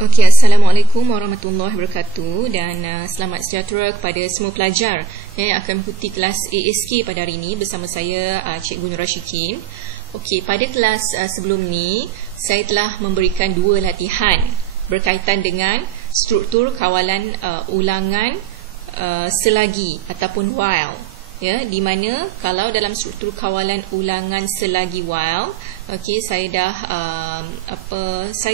Okey, Assalamualaikum warahmatullahi wabarakatuh dan selamat sejahtera kepada semua pelajar yang akan mengikuti kelas ASK pada hari ini bersama saya Cikgu Nur Rashikin. Okey, pada kelas sebelum ni saya telah memberikan dua latihan berkaitan dengan struktur kawalan ulangan selagi ataupun while. Ya, di mana kalau dalam struktur kawalan ulangan selagi while, okey, saya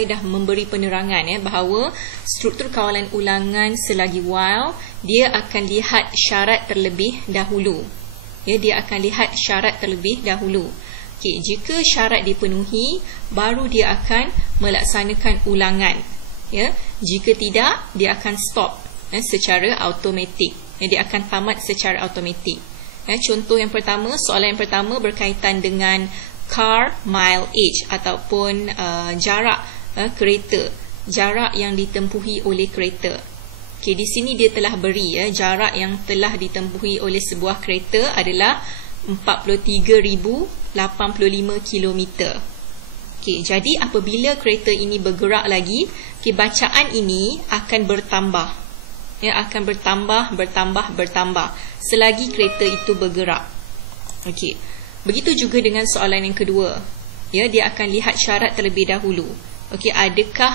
dah memberi penerangan bahawa struktur kawalan ulangan selagi while dia akan lihat syarat terlebih dahulu. Ya, dia akan lihat syarat terlebih dahulu. Okey, jika syarat dipenuhi baru dia akan melaksanakan ulangan. Ya, jika tidak dia akan stop secara automatik. Ya, dia akan tamat secara automatik. Contoh yang pertama, soalan yang pertama berkaitan dengan car mile age ataupun jarak kereta, jarak yang ditempuhi oleh kereta. Okey, di sini dia telah beri jarak yang telah ditempuhi oleh sebuah kereta adalah 43,085 km. Okey, jadi apabila kereta ini bergerak lagi, bacaan ini akan bertambah. Ya, akan bertambah selagi kereta itu bergerak. Okey. Begitu juga dengan soalan yang kedua. Ya, dia akan lihat syarat terlebih dahulu. Okey, adakah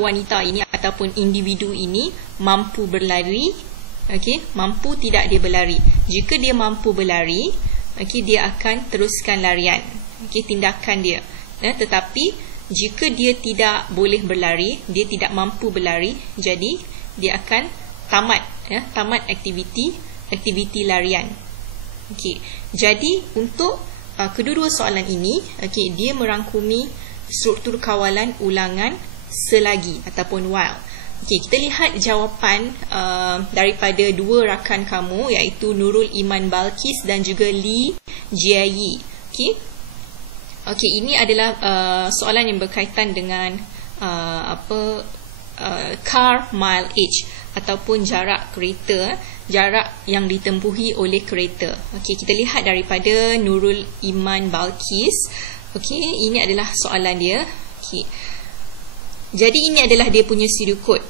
wanita ini ataupun individu ini mampu berlari? Okey, mampu tidak dia berlari? Jika dia mampu berlari, okey, dia akan teruskan larian. Okey, tindakan dia. Ya, tetapi jika dia tidak boleh berlari, dia tidak mampu berlari, jadi dia akan tamat aktiviti larian. Okey. Jadi untuk kedua-dua soalan ini, okey, dia merangkumi struktur kawalan ulangan selagi ataupun while. Okey, kita lihat jawapan daripada dua rakan kamu iaitu Nurul Iman Balkis dan juga Lee Jie. Okey. Okey, ini adalah soalan yang berkaitan dengan car mile age ataupun jarak kereta, jarak yang ditempuhi oleh kereta. Okey, kita lihat daripada Nurul Iman Balkis. Okey, ini adalah soalan dia. Okey. Jadi ini adalah dia punya serial kod.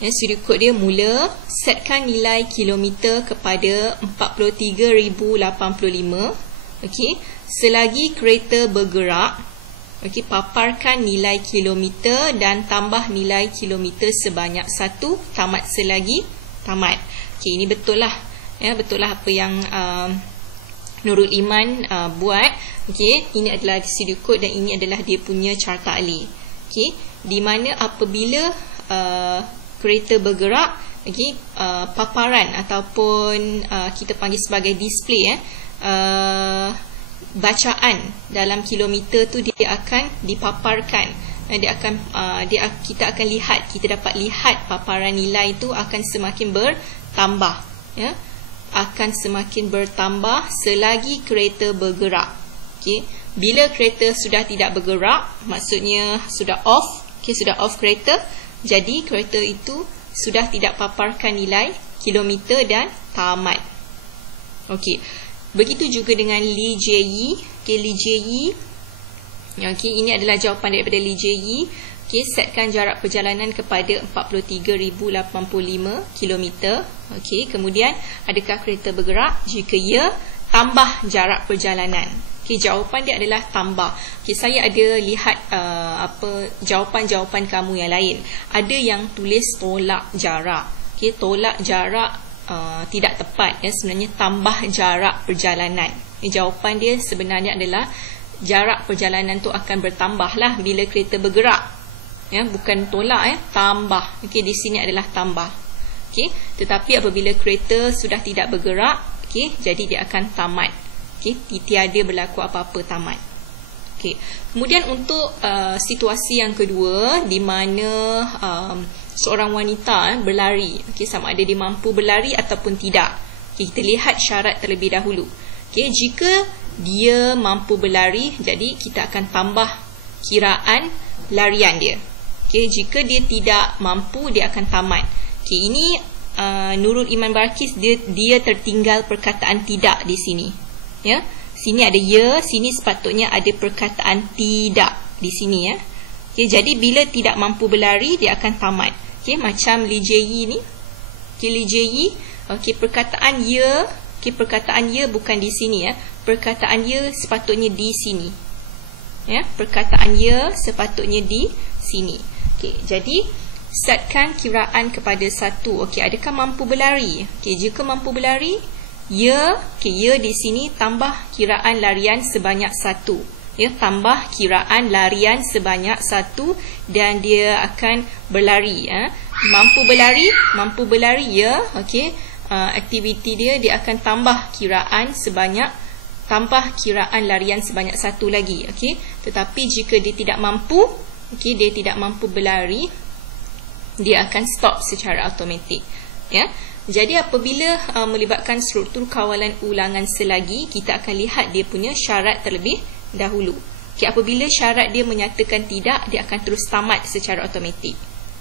Serial kod dia mula setkan nilai kilometer kepada 43,085. Okey, selagi kereta bergerak, okey, paparkan nilai kilometer dan tambah nilai kilometer sebanyak 1, tamat selagi tamat. Okey, ini betul lah. Ya, betul lah apa yang Nurul Iman buat. Okey, ini adalah serial kod dan ini adalah dia punya carta ahli. Okey, di mana apabila kereta bergerak, okey, paparan ataupun kita panggil sebagai display bacaan dalam kilometer tu dia akan dipaparkan. Kita akan lihat, kita dapat lihat paparan nilai tu akan semakin bertambah, ya. Akan semakin bertambah selagi kereta bergerak. Okey, bila kereta sudah tidak bergerak, maksudnya sudah off, okey, sudah off kereta, jadi kereta itu sudah tidak paparkan nilai kilometer dan tamat. Okey. Begitu juga dengan Lee Jie. Okey, Lee Jie. Okey, ini adalah jawapan daripada Lee Jie. Okey, setkan jarak perjalanan kepada 43,085 km. Okey, kemudian adakah kereta bergerak? Jika ya, tambah jarak perjalanan. Okey, jawapan dia adalah tambah. Okey, saya ada lihat jawapan-jawapan kamu yang lain. Ada yang tulis tolak jarak. Okey, tolak jarak tidak tepat, ya. Sebenarnya tambah jarak perjalanan. Jawapan dia sebenarnya adalah jarak perjalanan tu akan bertambah lah bila kereta bergerak, ya, bukan tolak, tambah. Okey, di sini adalah tambah. Okey, tetapi apabila kereta sudah tidak bergerak, okey, jadi dia akan tamat. Okey, tiada berlaku apa-apa, tamat. Okey, kemudian untuk situasi yang kedua di mana seorang wanita berlari, okey, sama ada dia mampu berlari ataupun tidak. Okey, kita lihat syarat terlebih dahulu. Okey, jika dia mampu berlari, jadi kita akan tambah kiraan larian dia. Okey, jika dia tidak mampu, dia akan tamat. Okey, ini Nurul Iman Balkis dia tertinggal perkataan tidak di sini. Ya, sini ada ya, sini sepatutnya ada perkataan tidak di sini, ya. Okay, jadi bila tidak mampu berlari, dia akan tamat. Okay, macam Li Jie ni. Okay, Li Jie, okay, perkataan ya, okay, perkataan ya bukan di sini ya. Perkataan ya sepatutnya di sini. Ya, perkataan ya sepatutnya di sini. Okay, jadi setkan kiraan kepada 1. Okey, adakah mampu berlari? Okey, jika mampu berlari, ya, okey, ya di sini tambah kiraan larian sebanyak 1. Ya, tambah kiraan larian sebanyak 1 dan dia akan berlari ya. Mampu berlari ya. Okey, aktiviti dia akan tambah kiraan larian sebanyak 1 lagi. Okey, tetapi jika dia tidak mampu, okey, dia tidak mampu berlari, dia akan stop secara automatik ya. Jadi apabila melibatkan struktur kawalan ulangan selagi, kita akan lihat dia punya syarat terlebih dahulu. Okey, apabila syarat dia menyatakan tidak, dia akan terus tamat secara automatik.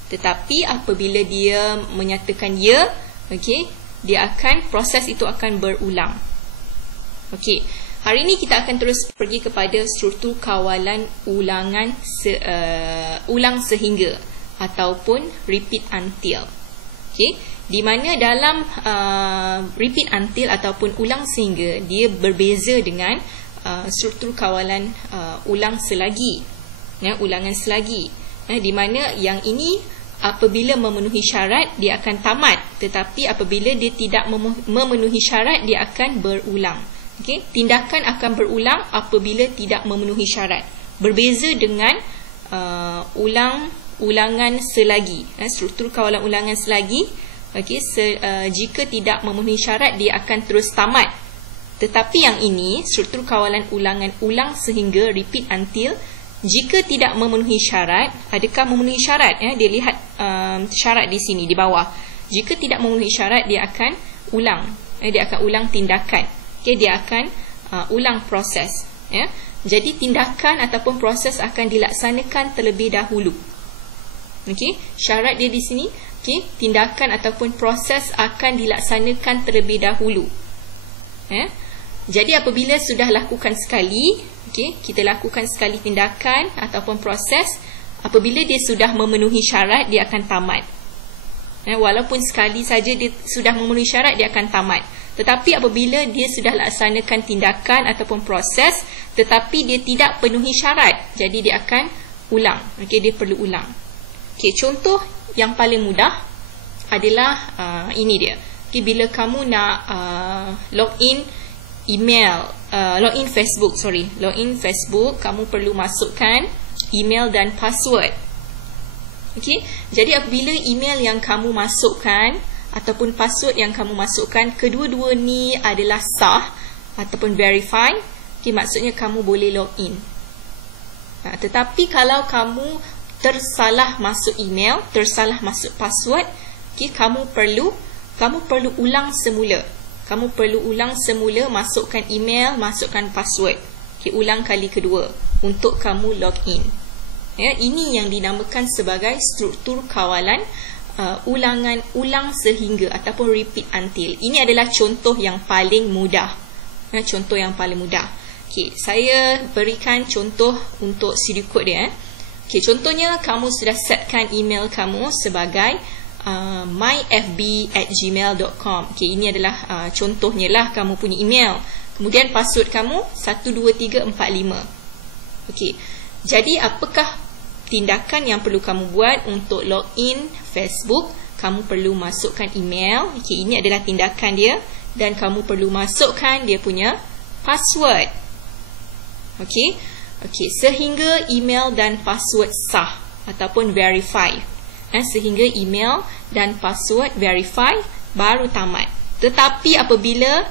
Tetapi apabila dia menyatakan ya, okey, proses itu akan berulang. Okey, hari ini kita akan terus pergi kepada struktur kawalan ulangan ulang sehingga ataupun repeat until. Okey, di mana dalam repeat until ataupun ulang sehingga, dia berbeza dengan struktur kawalan ulang selagi. Ya, ulangan selagi. Di mana yang ini apabila memenuhi syarat, dia akan tamat. Tetapi apabila dia tidak memenuhi syarat, dia akan berulang. Okay? Tindakan akan berulang apabila tidak memenuhi syarat. Berbeza dengan ulangan selagi. Struktur kawalan ulangan selagi, okay, jika tidak memenuhi syarat, dia akan terus tamat. Tetapi yang ini, struktur kawalan ulangan ulang sehingga repeat until, jika tidak memenuhi syarat, adakah memenuhi syarat? Dia lihat syarat di sini, di bawah. Jika tidak memenuhi syarat, dia akan ulang. Dia akan ulang tindakan. Okay, dia akan ulang proses. Ya. Jadi tindakan ataupun proses akan dilaksanakan terlebih dahulu. Okay, syarat dia di sini. Okay, tindakan ataupun proses akan dilaksanakan terlebih dahulu. Ya. Jadi apabila sudah lakukan sekali, okay, kita lakukan sekali tindakan ataupun proses, apabila dia sudah memenuhi syarat, dia akan tamat. Ya, walaupun sekali saja dia sudah memenuhi syarat, dia akan tamat. Tetapi apabila dia sudah laksanakan tindakan ataupun proses, tetapi dia tidak penuhi syarat, jadi dia akan ulang. Okey, dia perlu ulang. Okey, contoh yang paling mudah adalah ini dia. Okey, bila kamu nak login email, login Facebook, kamu perlu masukkan email dan password. Okey, jadi apabila email yang kamu masukkan ataupun password yang kamu masukkan, kedua-dua ni adalah sah ataupun verify, okay, maksudnya kamu boleh login. Tetapi kalau kamu tersalah masuk email, tersalah masuk password, okay, kamu perlu ulang semula. Kamu perlu ulang semula, masukkan email, masukkan password. Okay, ulang kali kedua untuk kamu login. Ya, ini yang dinamakan sebagai struktur kawalan ulang sehingga ataupun repeat until. Ini adalah contoh yang paling mudah. Contoh yang paling mudah. Okey, saya berikan contoh untuk CD code dia. Okey, contohnya kamu sudah setkan email kamu sebagai myfb@gmail.com. Okey, ini adalah contohnya lah kamu punya email. Kemudian password kamu 12345. Okey. Jadi apakah tindakan yang perlu kamu buat untuk login Facebook? Kamu perlu masukkan email. Okay, ini adalah tindakan dia. Dan kamu perlu masukkan dia punya password. Okay. Okay, sehingga email dan password sah ataupun verify. Sehingga email dan password verify, baru tamat. Tetapi apabila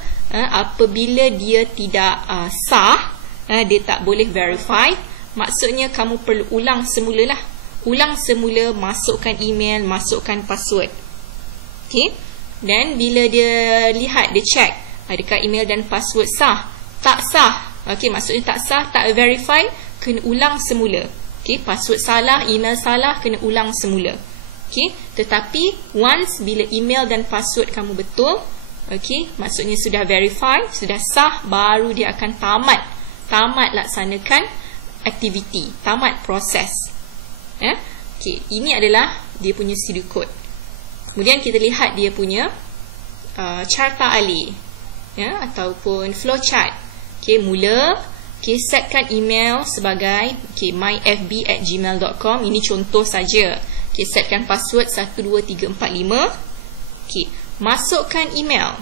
dia tidak sah, dia tak boleh verify, maksudnya kamu perlu ulang semula lah. Ulang semula, masukkan email, masukkan password. Okay. Dan bila dia lihat, dia check, adakah email dan password sah? Tak sah. Okay, maksudnya tak sah, tak verify, kena ulang semula. Okay, password salah, email salah, kena ulang semula. Okay, tetapi once bila email dan password kamu betul, okay, maksudnya sudah verify, sudah sah, baru dia akan tamat laksanakan aktiviti, tamat proses. Okey, ini adalah dia punya pseudocode. Kemudian kita lihat dia punya carta alih, ataupun flowchart. Okey, mula setkan email sebagai myfb@gmail.com. Ini contoh saja. Okey, setkan password 12345. Okey, masukkan email.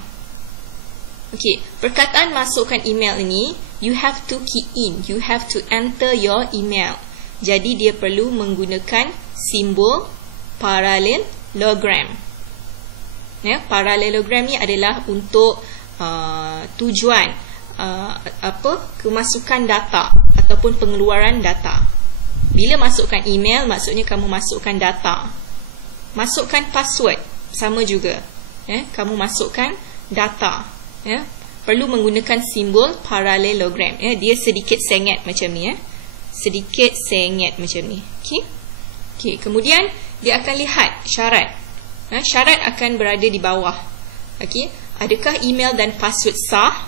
Okey, perkataan masukkan email ini, you have to key in, you have to enter your email. Jadi dia perlu menggunakan simbol parallelogram. Parallelogram ni adalah untuk tujuan kemasukan data ataupun pengeluaran data. Bila masukkan email, maksudnya kamu masukkan data. Masukkan password, sama juga. Kamu masukkan data. Perlu menggunakan simbol parallelogram. Dia sedikit sengit macam ni. Sedikit sengit macam ni. Okey, kemudian dia akan lihat syarat. Syarat akan berada di bawah. Okey, adakah email dan password sah?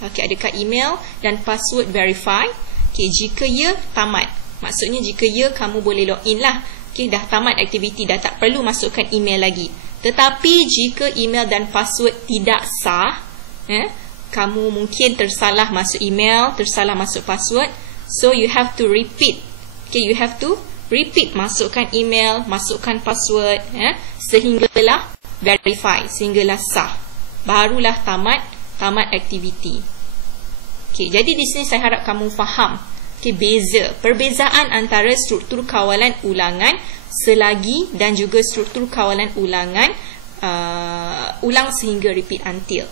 Okey, adakah email dan password verify? Okey, jika ya, tamat. Maksudnya jika ya, kamu boleh login lah. Okey, dah tamat aktiviti, dah tak perlu masukkan email lagi. Tetapi jika email dan password tidak sah, kamu mungkin tersalah masuk email, tersalah masuk password, so you have to repeat. Okay, you have to repeat, masukkan email, masukkan password, sehinggalah verify, sehinggalah sah. Barulah tamat aktiviti. Okay, jadi di sini saya harap kamu faham. Okay, perbezaan antara struktur kawalan ulangan selagi dan juga struktur kawalan ulangan ulang sehingga repeat until.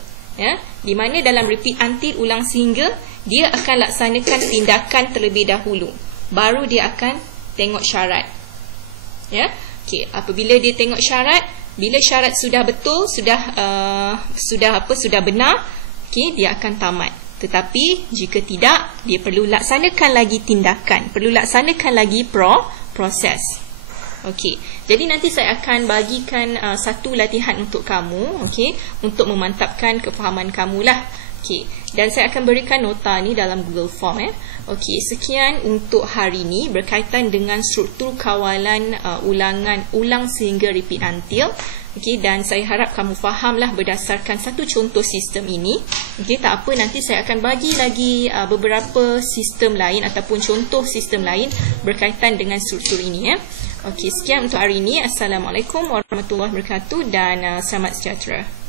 Di mana dalam repeat until ulang sehingga, dia akan laksanakan tindakan terlebih dahulu, baru dia akan tengok syarat. Okey, apabila dia tengok syarat, bila syarat sudah betul, sudah benar, okey, dia akan tamat. Tetapi jika tidak, dia perlu laksanakan lagi tindakan, perlu laksanakan lagi proses. Okey, jadi nanti saya akan bagikan satu latihan untuk kamu, okey, untuk memantapkan kefahaman kamu lah. Okey, dan saya akan berikan nota ni dalam Google Form. Okey, sekian untuk hari ini berkaitan dengan struktur kawalan ulang sehingga repeat until. Okey, dan saya harap kamu fahamlah berdasarkan satu contoh sistem ini. Okey, tak apa, nanti saya akan bagi lagi beberapa sistem lain ataupun contoh sistem lain berkaitan dengan struktur ini. Okey, sekian untuk hari ini. Assalamualaikum warahmatullahi wabarakatuh dan selamat sejahtera.